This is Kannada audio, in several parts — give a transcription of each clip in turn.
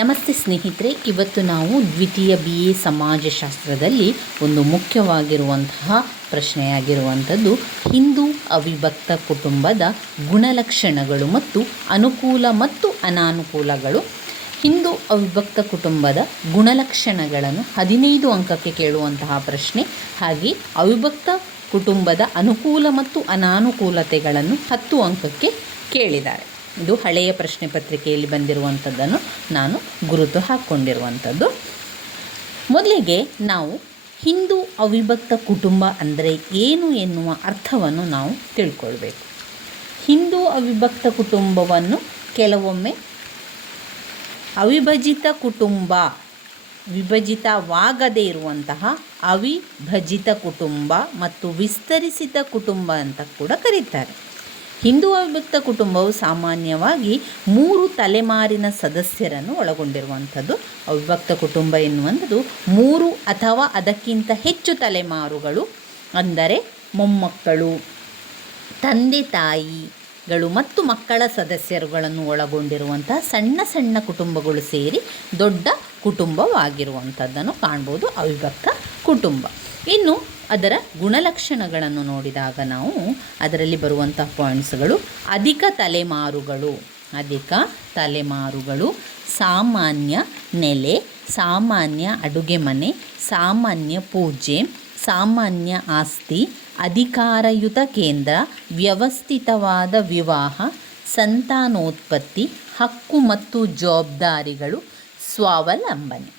ನಮಸ್ತೆ ಸ್ನೇಹಿತರೆ, ಇವತ್ತು ನಾವು ದ್ವಿತೀಯ ಬಿ ಎ ಸಮಾಜಶಾಸ್ತ್ರದಲ್ಲಿ ಒಂದು ಮುಖ್ಯವಾಗಿರುವಂತಹ ಪ್ರಶ್ನೆಯಾಗಿರುವಂಥದ್ದು, ಹಿಂದೂ ಅವಿಭಕ್ತ ಕುಟುಂಬದ ಗುಣಲಕ್ಷಣಗಳು ಮತ್ತು ಅನುಕೂಲ ಮತ್ತು ಅನಾನುಕೂಲಗಳು. ಹಿಂದೂ ಅವಿಭಕ್ತ ಕುಟುಂಬದ ಗುಣಲಕ್ಷಣಗಳನ್ನು ಹದಿನೈದು ಅಂಕಕ್ಕೆ ಕೇಳುವಂತಹ ಪ್ರಶ್ನೆ, ಹಾಗೆ ಅವಿಭಕ್ತ ಕುಟುಂಬದ ಅನುಕೂಲ ಮತ್ತು ಅನಾನುಕೂಲತೆಗಳನ್ನು ಹತ್ತು ಅಂಕಕ್ಕೆ ಕೇಳಿದ್ದಾರೆ. ಇದು ಹಳೆಯ ಪ್ರಶ್ನೆ ಪತ್ರಿಕೆಯಲ್ಲಿ ಬಂದಿರುವಂಥದ್ದನ್ನು ನಾನು ಗುರುತು ಹಾಕ್ಕೊಂಡಿರುವಂಥದ್ದು ಮೊದಲಿಗೆ ನಾವು ಹಿಂದೂ ಅವಿಭಕ್ತ ಕುಟುಂಬ ಅಂದರೆ ಏನು ಎನ್ನುವ ಅರ್ಥವನ್ನು ನಾವು ತಿಳ್ಕೊಳ್ಬೇಕು. ಹಿಂದೂ ಅವಿಭಕ್ತ ಕುಟುಂಬವನ್ನು ಕೆಲವೊಮ್ಮೆ ಅವಿಭಜಿತ ಕುಟುಂಬ, ವಿಭಜಿತವಾಗದೇ ಇರುವಂತಹ ಅವಿಭಜಿತ ಕುಟುಂಬ ಮತ್ತು ವಿಸ್ತರಿಸಿದ ಕುಟುಂಬ ಅಂತ ಕೂಡ ಕರೀತಾರೆ. ಹಿಂದೂ ಅವಿಭಕ್ತ ಕುಟುಂಬವು ಸಾಮಾನ್ಯವಾಗಿ ಮೂರು ತಲೆಮಾರಿನ ಸದಸ್ಯರನ್ನು ಒಳಗೊಂಡಿರುವಂಥದ್ದು. ಅವಿಭಕ್ತ ಕುಟುಂಬ ಎನ್ನುವಂಥದ್ದು ಮೂರು ಅಥವಾ ಅದಕ್ಕಿಂತ ಹೆಚ್ಚು ತಲೆಮಾರುಗಳು. ಅಂದರೆ ಮೊಮ್ಮಕ್ಕಳು, ತಂದೆ ತಾಯಿಗಳು ಮತ್ತು ಮಕ್ಕಳ ಸದಸ್ಯರುಗಳನ್ನು ಒಳಗೊಂಡಿರುವಂತಹ ಸಣ್ಣ ಸಣ್ಣ ಕುಟುಂಬಗಳು ಸೇರಿ ದೊಡ್ಡ ಕುಟುಂಬವಾಗಿರುವಂಥದ್ದನ್ನು ಕಾಣ್ಬೋದು ಅವಿಭಕ್ತ ಕುಟುಂಬ. ಇನ್ನು ಅದರ ಗುಣಲಕ್ಷಣಗಳನ್ನು ನೋಡಿದಾಗ ನಾವು ಅದರಲ್ಲಿ ಬರುವಂಥ ಪಾಯಿಂಟ್ಸ್ಗಳು, ಅಧಿಕ ತಲೆಮಾರುಗಳು ಅಧಿಕ ತಲೆಮಾರುಗಳು, ಸಾಮಾನ್ಯ ನೆಲೆ, ಸಾಮಾನ್ಯ ಅಡುಗೆ ಮನೆ, ಸಾಮಾನ್ಯ ಪೂಜೆ, ಸಾಮಾನ್ಯ ಆಸ್ತಿ, ಅಧಿಕಾರಯುತ ಕೇಂದ್ರ, ವ್ಯವಸ್ಥಿತವಾದ ವಿವಾಹ, ಸಂತಾನೋತ್ಪತ್ತಿ, ಹಕ್ಕು ಮತ್ತು ಜವಾಬ್ದಾರಿಗಳು, ಸ್ವಾವಲಂಬನೆ.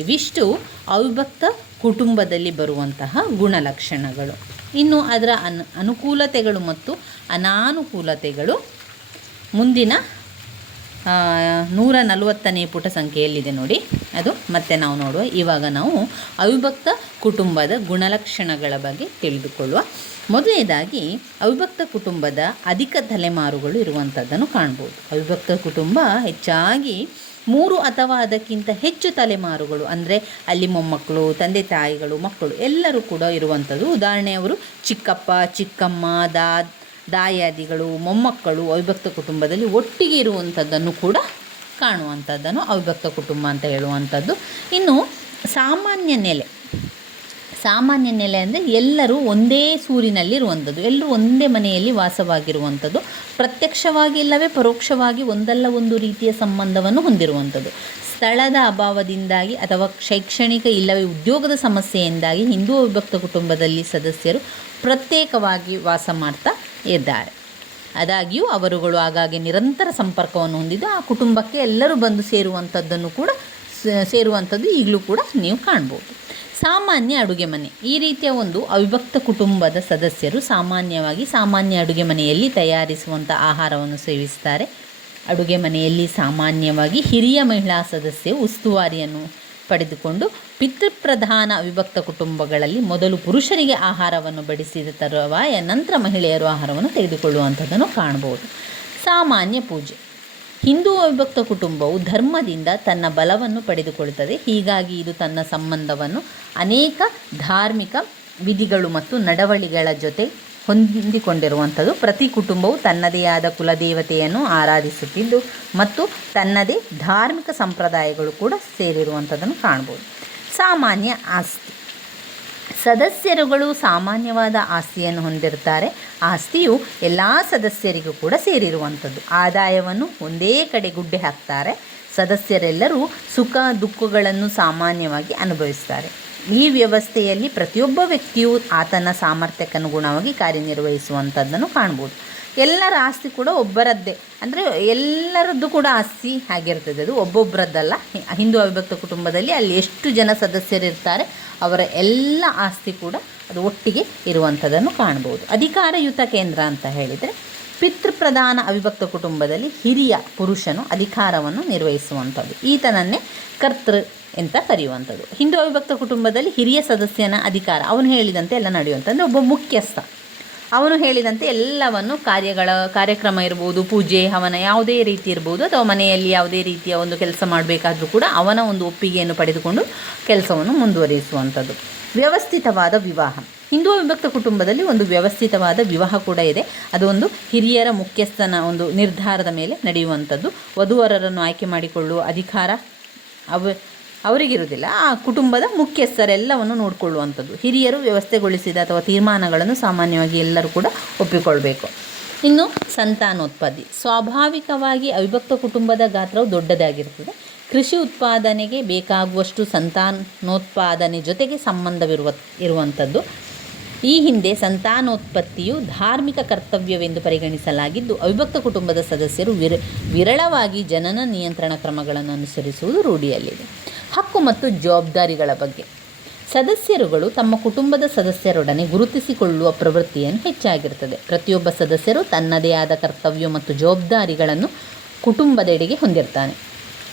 ಇವಿಷ್ಟು ಅವಿಭಕ್ತ ಕುಟುಂಬದಲ್ಲಿ ಬರುವಂತಹ ಗುಣಲಕ್ಷಣಗಳು. ಇನ್ನು ಅದರ ಅನ್, ಅನುಕೂಲತೆಗಳು ಮತ್ತು ಅನಾನುಕೂಲತೆಗಳು ಮುಂದಿನ ನೂರ ನಲವತ್ತನೇ ಪುಟ ಸಂಖ್ಯೆಯಲ್ಲಿದೆ ನೋಡಿ. ಅದು ಮತ್ತೆ ನಾವು ನೋಡುವ, ಇವಾಗ ನಾವು ಅವಿಭಕ್ತ ಕುಟುಂಬದ ಗುಣಲಕ್ಷಣಗಳ ಬಗ್ಗೆ ತಿಳಿದುಕೊಳ್ಳುವ. ಮೊದಲನೇದಾಗಿ, ಅವಿಭಕ್ತ ಕುಟುಂಬದ ಅಧಿಕ ತಲೆಮಾರುಗಳು ಇರುವಂಥದ್ದನ್ನು ಕಾಣ್ಬೋದು. ಅವಿಭಕ್ತ ಕುಟುಂಬ ಹೆಚ್ಚಾಗಿ ಮೂರು ಅಥವಾ ಅದಕ್ಕಿಂತ ಹೆಚ್ಚು ತಲೆಮಾರುಗಳು, ಅಂದರೆ ಅಲ್ಲಿ ಮೊಮ್ಮಕ್ಕಳು, ತಂದೆ ತಾಯಿಗಳು, ಮಕ್ಕಳು, ಎಲ್ಲರೂ ಕೂಡ ಇರುವಂಥದ್ದು. ಉದಾಹರಣೆ ಅವರು ಚಿಕ್ಕಪ್ಪ, ಚಿಕ್ಕಮ್ಮ, ದಾ, ದಾಯಾದಿಗಳು, ಮೊಮ್ಮಕ್ಕಳು, ಅವಿಭಕ್ತ ಕುಟುಂಬದಲ್ಲಿ ಒಟ್ಟಿಗೆ ಇರುವಂಥದ್ದನ್ನು ಕೂಡ ಕಾಣುವಂಥದ್ದನ್ನು ಅವಿಭಕ್ತ ಕುಟುಂಬ ಅಂತ ಹೇಳುವಂಥದ್ದು. ಇನ್ನು ಸಾಮಾನ್ಯ ನೆಲೆ ಸಾಮಾನ್ಯ ನೆಲೆ ಅಂದರೆ ಎಲ್ಲರೂ ಒಂದೇ ಸೂರಿನಲ್ಲಿರುವಂಥದ್ದು. ಎಲ್ಲರೂ ಒಂದೇ ಮನೆಯಲ್ಲಿ ವಾಸವಾಗಿರುವಂಥದ್ದು. ಪ್ರತ್ಯಕ್ಷವಾಗಿ ಇಲ್ಲವೇ ಪರೋಕ್ಷವಾಗಿ ಒಂದಲ್ಲ ಒಂದು ರೀತಿಯ ಸಂಬಂಧವನ್ನು ಹೊಂದಿರುವಂಥದ್ದು. ಸ್ಥಳದ ಅಭಾವದಿಂದಾಗಿ ಅಥವಾ ಶೈಕ್ಷಣಿಕ ಇಲ್ಲವೇ ಉದ್ಯೋಗದ ಸಮಸ್ಯೆಯಿಂದಾಗಿ ಹಿಂದೂ ವಿಭಕ್ತ ಕುಟುಂಬದಲ್ಲಿ ಸದಸ್ಯರು ಪ್ರತ್ಯೇಕವಾಗಿ ವಾಸ ಮಾಡ್ತಾ ಇದ್ದಾರೆ. ಆದಾಗ್ಯೂ ಅವರುಗಳು ಆಗಾಗ್ಗೆ ನಿರಂತರ ಸಂಪರ್ಕವನ್ನು ಹೊಂದಿದ್ದು, ಆ ಕುಟುಂಬಕ್ಕೆ ಎಲ್ಲರೂ ಬಂದು ಸೇರುವಂಥದ್ದನ್ನು ಕೂಡ ಸೇರುವಂಥದ್ದು ಈಗಲೂ ಕೂಡ ನೀವು ಕಾಣ್ಬೋದು. ಸಾಮಾನ್ಯ ಅಡುಗೆ ಮನೆ. ಈ ರೀತಿಯ ಒಂದು ಅವಿಭಕ್ತ ಕುಟುಂಬದ ಸದಸ್ಯರು ಸಾಮಾನ್ಯವಾಗಿ ಸಾಮಾನ್ಯ ಅಡುಗೆ ಮನೆಯಲ್ಲಿ ತಯಾರಿಸುವಂಥ ಆಹಾರವನ್ನು ಸೇವಿಸ್ತಾರೆ. ಅಡುಗೆ ಮನೆಯಲ್ಲಿ ಸಾಮಾನ್ಯವಾಗಿ ಹಿರಿಯ ಮಹಿಳಾ ಸದಸ್ಯರು ಉಸ್ತುವಾರಿಯನ್ನು ಪಡೆದುಕೊಂಡು ಪಿತೃಪ್ರಧಾನ ಅವಿಭಕ್ತ ಕುಟುಂಬಗಳಲ್ಲಿ ಮೊದಲು ಪುರುಷರಿಗೆ ಆಹಾರವನ್ನು ಬಡಿಸಿದ ತರುವಾಯ ನಂತರ ಮಹಿಳೆಯರು ಆಹಾರವನ್ನು ತೆಗೆದುಕೊಳ್ಳುವಂಥದ್ದನ್ನು ಕಾಣಬಹುದು. ಸಾಮಾನ್ಯ ಪೂಜೆ. ಹಿಂದೂ ಅವಿಭಕ್ತ ಕುಟುಂಬವು ಧರ್ಮದಿಂದ ತನ್ನ ಬಲವನ್ನು ಪಡೆದುಕೊಳ್ಳುತ್ತದೆ. ಹೀಗಾಗಿ ಇದು ತನ್ನ ಸಂಬಂಧವನ್ನು ಅನೇಕ ಧಾರ್ಮಿಕ ವಿಧಿಗಳು ಮತ್ತು ನಡವಳಿಗಳ ಜೊತೆ ಹೊಂದಿಕೊಂಡಿರುವಂಥದ್ದು. ಪ್ರತಿ ಕುಟುಂಬವು ತನ್ನದೇ ಆದ ಕುಲದೇವತೆಯನ್ನು ಆರಾಧಿಸುತ್ತಿದ್ದು ಮತ್ತು ತನ್ನದೇ ಧಾರ್ಮಿಕ ಸಂಪ್ರದಾಯಗಳು ಕೂಡ ಸೇರಿರುವಂಥದ್ದನ್ನು ಕಾಣ್ಬೋದು ಸಾಮಾನ್ಯ ಆಸ್ತಿ. ಸದಸ್ಯರುಗಳು ಸಾಮಾನ್ಯವಾದ ಆಸ್ತಿಯನ್ನು ಹೊಂದಿರ್ತಾರೆ ಆಸ್ತಿಯು ಎಲ್ಲ ಸದಸ್ಯರಿಗೂ ಕೂಡ ಸೇರಿರುವಂಥದ್ದು. ಆದಾಯವನ್ನು ಒಂದೇ ಕಡೆ ಗುಡ್ಡೆ ಹಾಕ್ತಾರೆ. ಸದಸ್ಯರೆಲ್ಲರೂ ಸುಖ ದುಃಖಗಳನ್ನು ಸಾಮಾನ್ಯವಾಗಿ ಅನುಭವಿಸ್ತಾರೆ. ಈ ವ್ಯವಸ್ಥೆಯಲ್ಲಿ ಪ್ರತಿಯೊಬ್ಬ ವ್ಯಕ್ತಿಯು ಆತನ ಸಾಮರ್ಥ್ಯಕ್ಕನುಗುಣವಾಗಿ ಕಾರ್ಯನಿರ್ವಹಿಸುವಂಥದ್ದನ್ನು ಕಾಣ್ಬೋದು. ಎಲ್ಲರ ಆಸ್ತಿ ಕೂಡ ಒಬ್ಬರದ್ದೇ. ಅಂದರೆ ಎಲ್ಲರದ್ದು ಕೂಡ ಆಸ್ತಿ ಆಗಿರ್ತದೆ ಅದು ಒಬ್ಬೊಬ್ಬರದ್ದಲ್ಲ ಹಿಂದೂ ಅವಿಭಕ್ತ ಕುಟುಂಬದಲ್ಲಿ ಅಲ್ಲಿ ಎಷ್ಟು ಜನ ಸದಸ್ಯರಿರ್ತಾರೆ ಅವರ ಎಲ್ಲ ಆಸ್ತಿ ಕೂಡ ಅದು ಒಟ್ಟಿಗೆ ಇರುವಂಥದ್ದನ್ನು ಕಾಣ್ಬೋದು. ಅಧಿಕಾರಯುತ ಕೇಂದ್ರ ಅಂತ ಹೇಳಿದರೆ, ಪಿತೃಪ್ರಧಾನ ಅವಿಭಕ್ತ ಕುಟುಂಬದಲ್ಲಿ ಹಿರಿಯ ಪುರುಷನು ಅಧಿಕಾರವನ್ನು ನಿರ್ವಹಿಸುವಂಥದ್ದು. ಈತನನ್ನೇ ಕರ್ತೃ ಅಂತ ಕರೆಯುವಂಥದ್ದು. ಹಿಂದೂ ಅವಿಭಕ್ತ ಕುಟುಂಬದಲ್ಲಿ ಹಿರಿಯ ಸದಸ್ಯನ ಅಧಿಕಾರ, ಅವನು ಹೇಳಿದಂತೆ ಎಲ್ಲ ನಡೆಯುವಂಥದ್ದು. ಒಬ್ಬ ಮುಖ್ಯಸ್ಥ. ಅವನು ಹೇಳಿದಂತೆ ಎಲ್ಲವನ್ನು ಕಾರ್ಯಗಳ, ಕಾರ್ಯಕ್ರಮ ಇರ್ಬೋದು, ಪೂಜೆ, ಹವನ ಯಾವುದೇ ರೀತಿ ಇರ್ಬೋದು, ಅಥವಾ ಮನೆಯಲ್ಲಿ ಯಾವುದೇ ರೀತಿಯ ಒಂದು ಕೆಲಸ ಮಾಡಬೇಕಾದ್ರೂ ಕೂಡ ಅವನ ಒಂದು ಒಪ್ಪಿಗೆಯನ್ನು ಪಡೆದುಕೊಂಡು ಕೆಲಸವನ್ನು ಮುಂದುವರಿಸುವಂಥದ್ದು. ವ್ಯವಸ್ಥಿತವಾದ ವಿವಾಹ. ಹಿಂದೂ ವಿಭಕ್ತ ಕುಟುಂಬದಲ್ಲಿ ಒಂದು ವ್ಯವಸ್ಥಿತವಾದ ವಿವಾಹ ಕೂಡ ಇದೆ. ಅದು ಒಂದು ಹಿರಿಯರ ಮುಖ್ಯಸ್ಥನ ಒಂದು ನಿರ್ಧಾರದ ಮೇಲೆ ನಡೆಯುವಂಥದ್ದು. ವಧುವರರನ್ನು ಆಯ್ಕೆ ಮಾಡಿಕೊಳ್ಳುವ ಅಧಿಕಾರ ಅವ ಅವರಿಗಿರುವುದಿಲ್ಲ. ಆ ಕುಟುಂಬದ ಮುಖ್ಯಸ್ಥರೆಲ್ಲವನ್ನು ನೋಡಿಕೊಳ್ಳುವಂಥದ್ದು. ಹಿರಿಯರು ವ್ಯವಸ್ಥೆಗೊಳಿಸಿದ ಅಥವಾ ತೀರ್ಮಾನಗಳನ್ನು ಸಾಮಾನ್ಯವಾಗಿ ಎಲ್ಲರೂ ಕೂಡ ಒಪ್ಪಿಕೊಳ್ಬೇಕು. ಇನ್ನು ಸಂತಾನೋತ್ಪತ್ತಿ. ಸ್ವಾಭಾವಿಕವಾಗಿ ಅವಿಭಕ್ತ ಕುಟುಂಬದ ಗಾತ್ರವು ದೊಡ್ಡದಾಗಿರ್ತದೆ ಕೃಷಿ ಉತ್ಪಾದನೆಗೆ ಬೇಕಾಗುವಷ್ಟು ಸಂತಾನೋತ್ಪಾದನೆ ಜೊತೆಗೆ ಸಂಬಂಧವಿರುವ, ಇರುವಂಥದ್ದು. ಈ ಹಿಂದೆ ಸಂತಾನೋತ್ಪತ್ತಿಯು ಧಾರ್ಮಿಕ ಕರ್ತವ್ಯವೆಂದು ಪರಿಗಣಿಸಲಾಗಿದ್ದು, ಅವಿಭಕ್ತ ಕುಟುಂಬದ ಸದಸ್ಯರು ವಿರ, ವಿರಳವಾಗಿ ಜನನ ನಿಯಂತ್ರಣ ಕ್ರಮಗಳನ್ನು ಅನುಸರಿಸುವುದು ರೂಢಿಯಲ್ಲಿದೆ. ಹಕ್ಕು ಮತ್ತು ಜವಾಬ್ದಾರಿಗಳ ಬಗ್ಗೆ. ಸದಸ್ಯರುಗಳು ತಮ್ಮ ಕುಟುಂಬದ ಸದಸ್ಯರೊಡನೆ ಗುರುತಿಸಿಕೊಳ್ಳುವ ಪ್ರವೃತ್ತಿಯನ್ನು ಹೆಚ್ಚಾಗಿರುತ್ತದೆ. ಪ್ರತಿಯೊಬ್ಬ ಸದಸ್ಯರು ತನ್ನದೇ ಆದ ಕರ್ತವ್ಯ ಮತ್ತು ಜವಾಬ್ದಾರಿಗಳನ್ನು ಕುಟುಂಬದೆಡೆಗೆ ಹೊಂದಿರ್ತಾನೆ.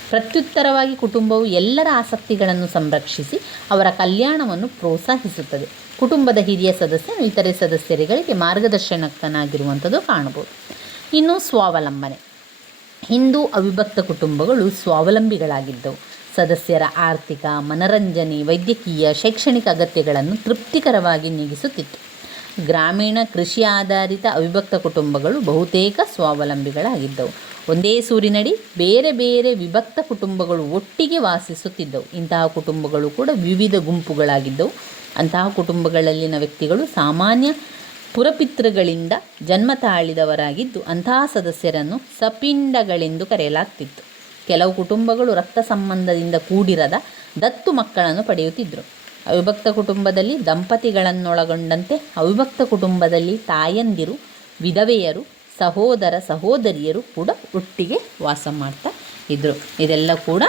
ಪ್ರತ್ಯುತ್ತರವಾಗಿ ಕುಟುಂಬವು ಎಲ್ಲರ ಆಸಕ್ತಿಗಳನ್ನು ಸಂರಕ್ಷಿಸಿ ಅವರ ಕಲ್ಯಾಣವನ್ನು ಪ್ರೋತ್ಸಾಹಿಸುತ್ತದೆ. ಕುಟುಂಬದ ಹಿರಿಯ ಸದಸ್ಯನು ಇತರೆ ಸದಸ್ಯರುಗಳಿಗೆ ಮಾರ್ಗದರ್ಶನಕ್ಕನಾಗಿರುವಂಥದ್ದು ಕಾಣಬಹುದು. ಇನ್ನು ಸ್ವಾವಲಂಬನೆ. ಹಿಂದೂ ಅವಿಭಕ್ತ ಕುಟುಂಬಗಳು ಸ್ವಾವಲಂಬಿಗಳಾಗಿದ್ದವು. ಸದಸ್ಯರ ಆರ್ಥಿಕ, ಮನರಂಜನೆ, ವೈದ್ಯಕೀಯ, ಶೈಕ್ಷಣಿಕ ಅಗತ್ಯಗಳನ್ನು ತೃಪ್ತಿಕರವಾಗಿ ನೀಗಿಸುತ್ತಿತ್ತು. ಗ್ರಾಮೀಣ ಕೃಷಿ ಆಧಾರಿತ ಅವಿಭಕ್ತ ಕುಟುಂಬಗಳು ಬಹುತೇಕ ಸ್ವಾವಲಂಬಿಗಳಾಗಿದ್ದವು. ಒಂದೇ ಸೂರಿನಡಿ ಬೇರೆ ಬೇರೆ ವಿಭಕ್ತ ಕುಟುಂಬಗಳು ಒಟ್ಟಿಗೆ ವಾಸಿಸುತ್ತಿದ್ದವು. ಇಂತಹ ಕುಟುಂಬಗಳು ಕೂಡ ವಿವಿಧ ಗುಂಪುಗಳಾಗಿದ್ದವು. ಅಂತಹ ಕುಟುಂಬಗಳಲ್ಲಿನ ವ್ಯಕ್ತಿಗಳು ಸಾಮಾನ್ಯ ಪುರಪಿತೃಗಳಿಂದ ಜನ್ಮ ತಾಳಿದವರಾಗಿದ್ದು ಅಂತಹ ಸದಸ್ಯರನ್ನು ಸಪಿಂಡಗಳೆಂದು ಕರೆಯಲಾಗ್ತಿತ್ತು. ಕೆಲವು ಕುಟುಂಬಗಳು ರಕ್ತ ಸಂಬಂಧದಿಂದ ಕೂಡಿರದ ದತ್ತು ಮಕ್ಕಳನ್ನು ಪಡೆಯುತ್ತಿದ್ದರು ಅವಿಭಕ್ತ ಕುಟುಂಬದಲ್ಲಿ ದಂಪತಿಗಳನ್ನೊಳಗೊಂಡಂತೆ ಅವಿಭಕ್ತ ಕುಟುಂಬದಲ್ಲಿ ತಾಯಂದಿರು, ವಿಧವೆಯರು, ಸಹೋದರ ಸಹೋದರಿಯರು ಕೂಡ ಒಟ್ಟಿಗೆ ವಾಸ ಮಾಡ್ತಾ ಇದ್ದರು ಇದೆಲ್ಲ ಕೂಡ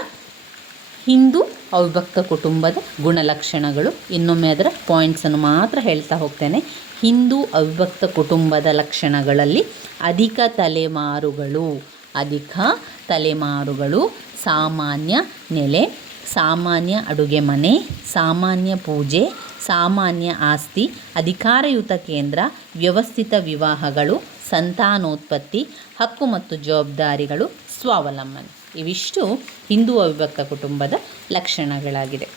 ಹಿಂದೂ ಅವಿಭಕ್ತ ಕುಟುಂಬದ ಗುಣಲಕ್ಷಣಗಳು. ಇನ್ನೊಮ್ಮೆ ಅದರ ಪಾಯಿಂಟ್ಸನ್ನು ಮಾತ್ರ ಹೇಳ್ತಾ ಹೋಗ್ತೇನೆ. ಹಿಂದೂ ಅವಿಭಕ್ತ ಕುಟುಂಬದ ಲಕ್ಷಣಗಳಲ್ಲಿ ಅಧಿಕ ತಲೆಮಾರುಗಳು. ಅಧಿಕ ತಲೆಮಾರುಗಳು, ಸಾಮಾನ್ಯ ನೆಲೆ, ಸಾಮಾನ್ಯ ಅಡುಗೆ ಮನೆ, ಸಾಮಾನ್ಯ ಪೂಜೆ, ಸಾಮಾನ್ಯ ಆಸ್ತಿ, ಅಧಿಕಾರಯುತ ಕೇಂದ್ರ, ವ್ಯವಸ್ಥಿತ ವಿವಾಹಗಳು, ಸಂತಾನೋತ್ಪತ್ತಿ, ಹಕ್ಕು ಮತ್ತು ಜವಾಬ್ದಾರಿಗಳು ಸ್ವಾವಲಂಬನೆ. ಇವಿಷ್ಟು ಹಿಂದೂ ಅವಿಭಕ್ತ ಕುಟುಂಬದ ಲಕ್ಷಣಗಳಾಗಿದೆ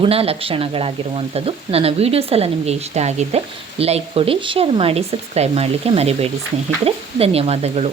ಗುಣಲಕ್ಷಣಗಳಾಗಿರುವಂಥದ್ದು ನನ್ನ ವೀಡಿಯೋಸ್ ಎಲ್ಲ ನಿಮಗೆ ಇಷ್ಟ ಆಗಿದ್ದರೆ ಲೈಕ್ ಕೊಡಿ ಶೇರ್ ಮಾಡಿ ಸಬ್ಸ್ಕ್ರೈಬ್ ಮಾಡಲಿಕ್ಕೆ ಮರಿಬೇಡಿ ಸ್ನೇಹಿತರೆ. ಧನ್ಯವಾದಗಳು.